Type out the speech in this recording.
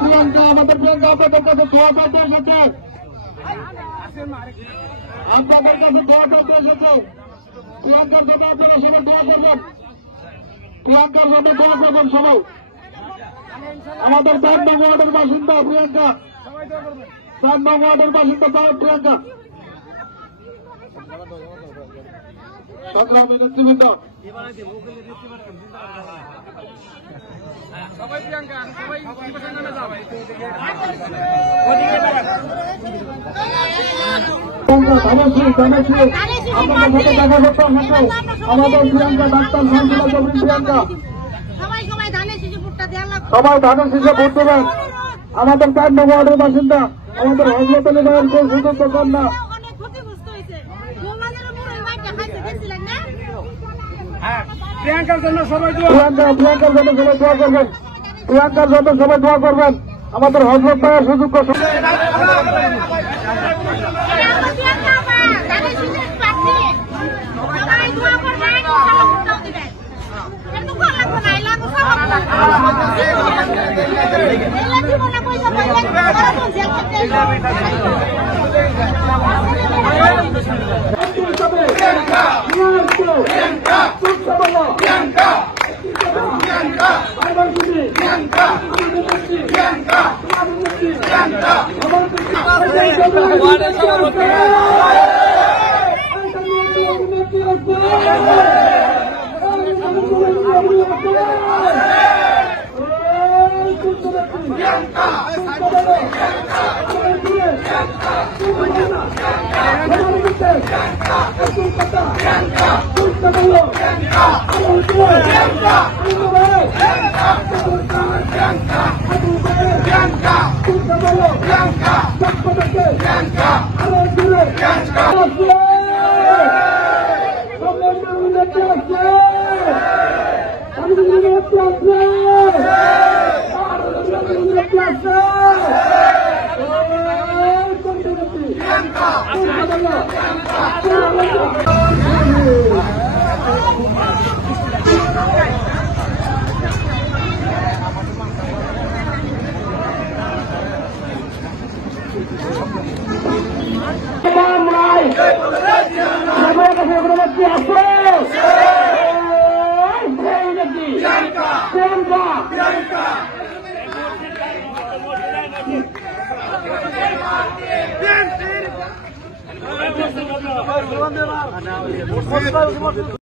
প্রিয়াঙ্কা আমাদের প্রিয়াঙ্কা আপনাদের কাছে দোয়া করতে এসেছে, আপনাদের কাছে দোয়া করতে এসেছে। প্রিয়াঙ্কার জন্য আপনারা সবাই দোয়া করবেন, প্রিয়াঙ্কার জন্য দোয়া করবেন সবাই। আমাদের 4 নং ওয়ার্ডের বাসিন্দা প্রিয়াঙ্কা, 4 নং ওয়ার্ডের বাসিন্দা প্রিয়াঙ্কা। সংগ্রামী নেতৃবৃন্দ, সবাই প্রিয়াঙ্কা, সবাই নামে যাও। আমাদের প্রিয়াঙ্কা ডাক্তার শান্তিলা চৌধুরী প্রিয়াঙ্কা, সবাই ধানের শীষে ভোট দেবেন। আমাদের 4 নং ওয়ার্ডের বাসিন্দা, আমাদের হজরত আলী ভাইয়ের কোন সুযোগ কন্যা। প্রিয়াঙ্কার জন্য সবাই প্রিয়াঙ্কার জন্য সবাই দোয়া করবেন, প্রিয়াঙ্কার জন্য সবাই দোয়া করবেন। আমাদের হজরত ভাইয়ের সুযোগ